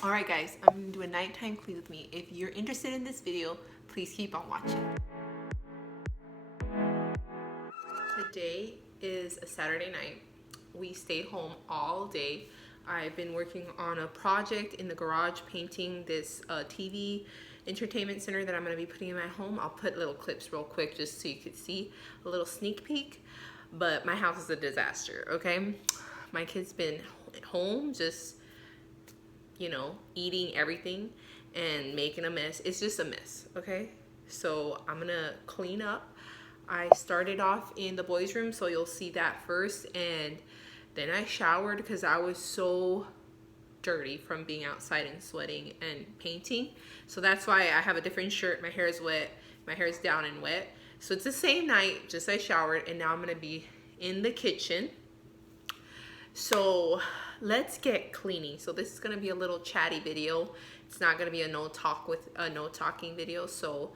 Alright guys, I'm going to do a nighttime clean with me. If you're interested in this video, please keep on watching. Today is a Saturday night. We stayed home all day. I've been working on a project in the garage, painting this TV entertainment center that I'm going to be putting in my home. I'll put little clips real quick just so you could see a little sneak peek. But my house is a disaster, okay? My kid's been at home just, you know, eating everything and making a mess. It's just a mess, okay? So I'm gonna clean up. I started off in the boys' room, so you'll see that first, and then I showered because I was so dirty from being outside and sweating and painting. So that's why I have a different shirt. My hair is wet, my hair is down and wet. So it's the same night, just I showered, and now I'm gonna be in the kitchen. So let's get cleaning. So this is gonna be a little chatty video. It's not gonna be a no talking video. So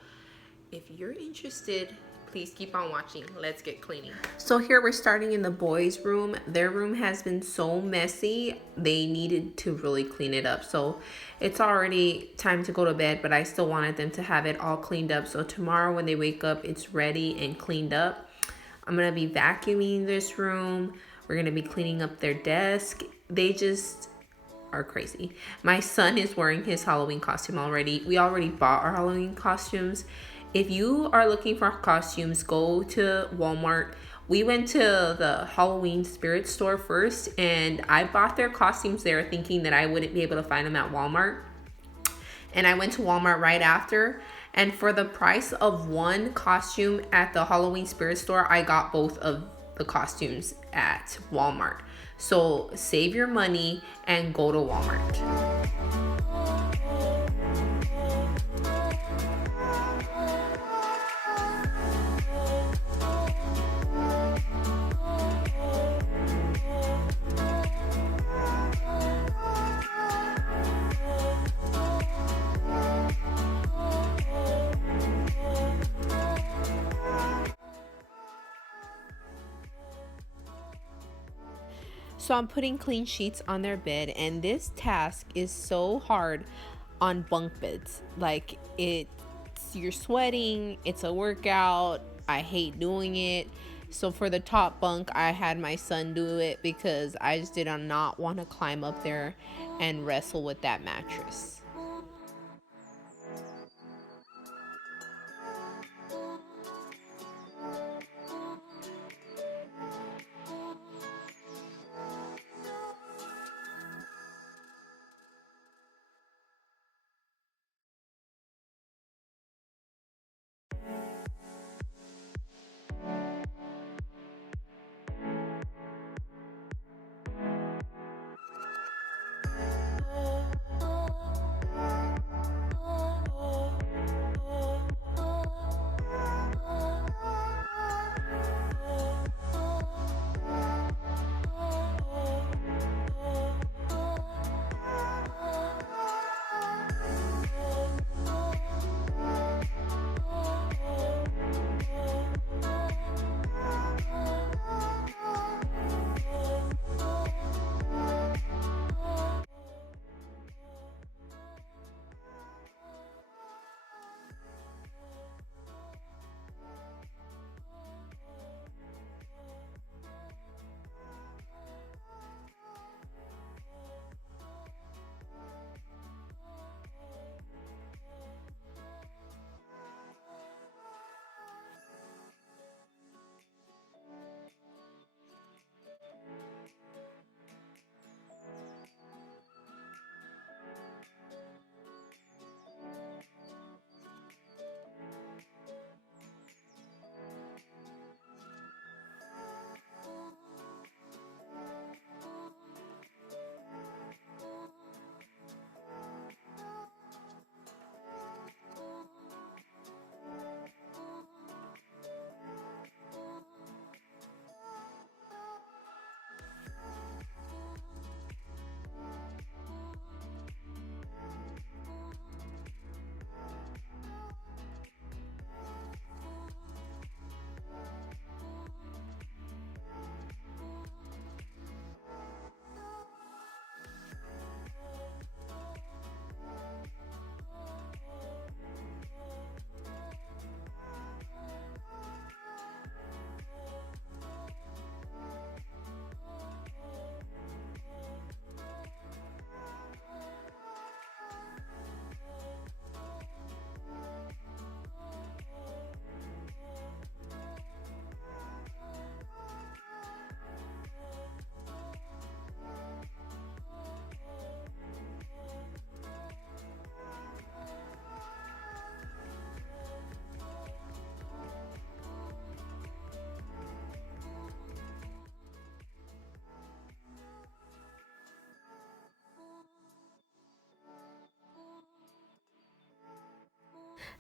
if you're interested, please keep on watching. Let's get cleaning. So here we're starting in the boys' room. Their room has been so messy. They needed to really clean it up. So it's already time to go to bed, but I still wanted them to have it all cleaned up. So tomorrow when they wake up, it's ready and cleaned up. I'm gonna be vacuuming this room. We're gonna be cleaning up their desk. They just are crazy. My son is wearing his Halloween costume already. We already bought our Halloween costumes. If you are looking for costumes, go to Walmart. We went to the Halloween Spirit store first, and I bought their costumes there thinking that I wouldn't be able to find them at Walmart. And I went to Walmart right after, and for the price of one costume at the Halloween Spirit store, I got both of the costumes at Walmart. So save your money and go to Walmart. So I'm putting clean sheets on their bed, and this task is so hard on bunk beds. Like, you're sweating, it's a workout. I hate doing it. So for the top bunk, I had my son do it because I just did not want to climb up there and wrestle with that mattress.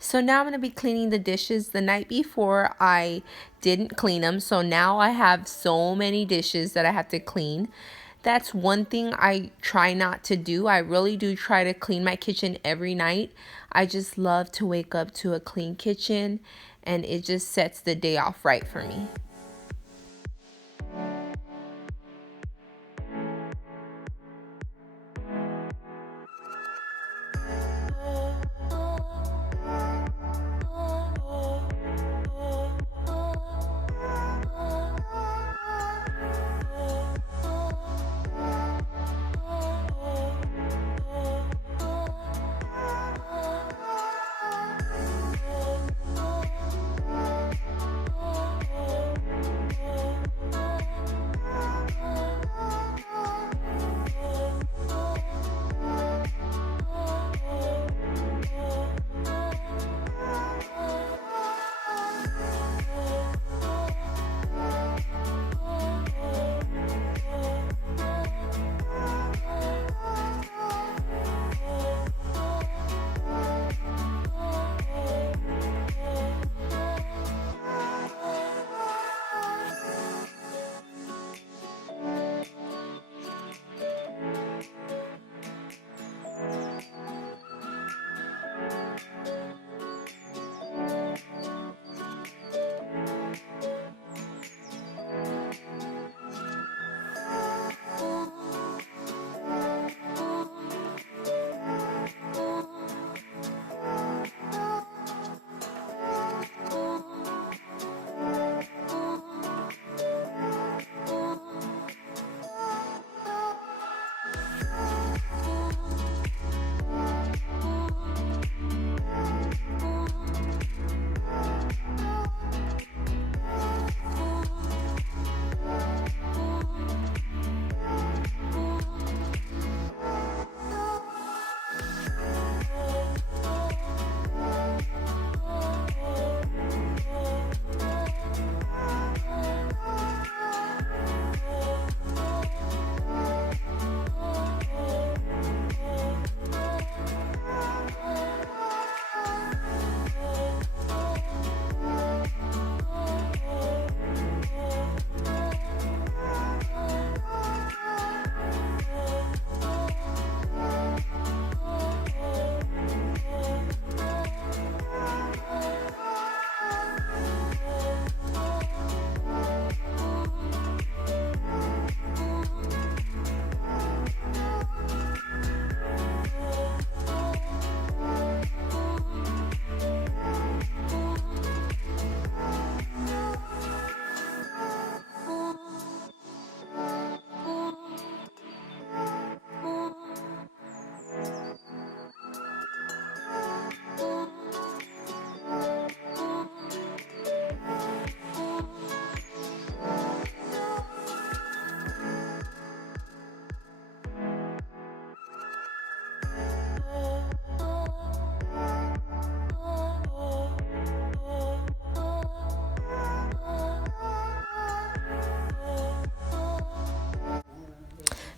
So now I'm going to be cleaning the dishes. The night before I didn't clean them. So now I have so many dishes that I have to clean. That's one thing I try not to do. I really do try to clean my kitchen every night. I just love to wake up to a clean kitchen, and it just sets the day off right for me.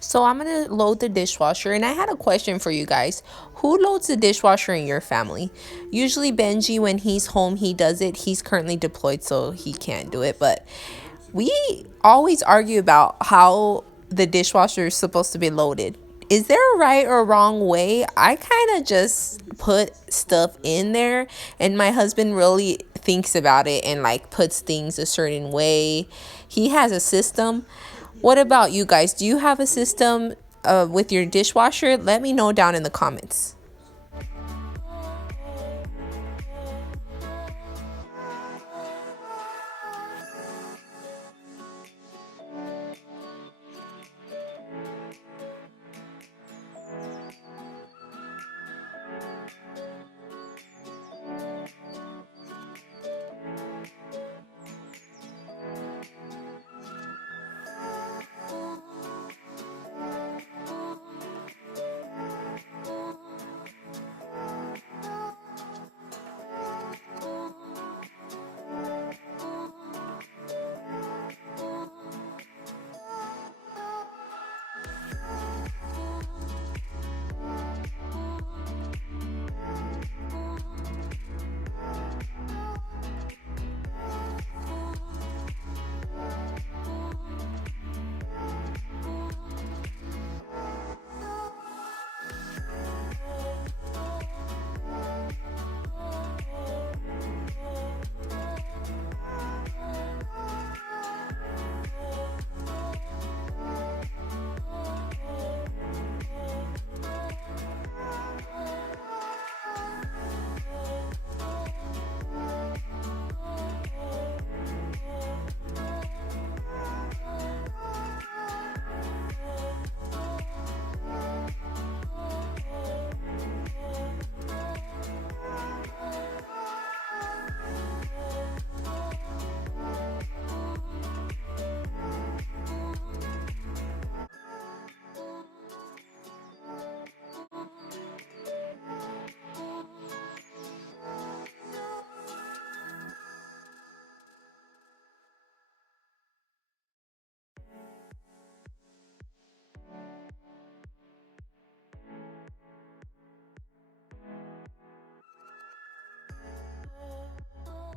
So I'm going to load the dishwasher, and I had a question for you guys. Who loads the dishwasher in your family? Usually Benji, when he's home, he does it. He's currently deployed, so he can't do it. But we always argue about how the dishwasher is supposed to be loaded. Is there a right or wrong way? I kind of just put stuff in there, and my husband really thinks about it and like puts things a certain way. He has a system. What about you guys? Do you have a system with your dishwasher? Let me know down in the comments.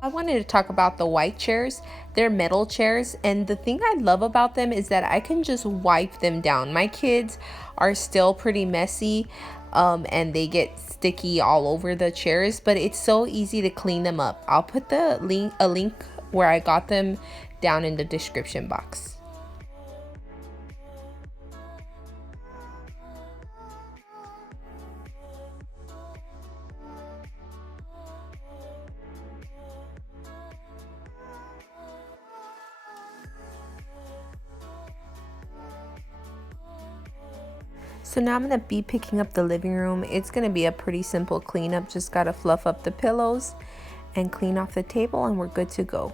I wanted to talk about the white chairs. They're metal chairs, and the thing I love about them is that I can just wipe them down. My kids are still pretty messy, and they get sticky all over the chairs, but it's so easy to clean them up. I'll put a link where I got them down in the description box. So now I'm going to be picking up the living room. It's going to be a pretty simple cleanup. Just got to fluff up the pillows and clean off the table, and we're good to go.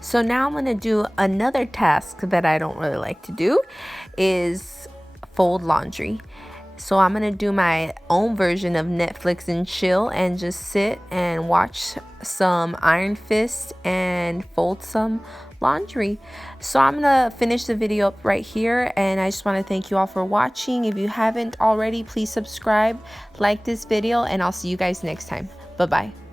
So now I'm going to do another task that I don't really like to do, is fold laundry. So I'm going to do my own version of Netflix and chill and just sit and watch some Iron Fist and fold some laundry. So I'm going to finish the video up right here, and I just want to thank you all for watching. If you haven't already, please subscribe, like this video, and I'll see you guys next time. Bye-bye.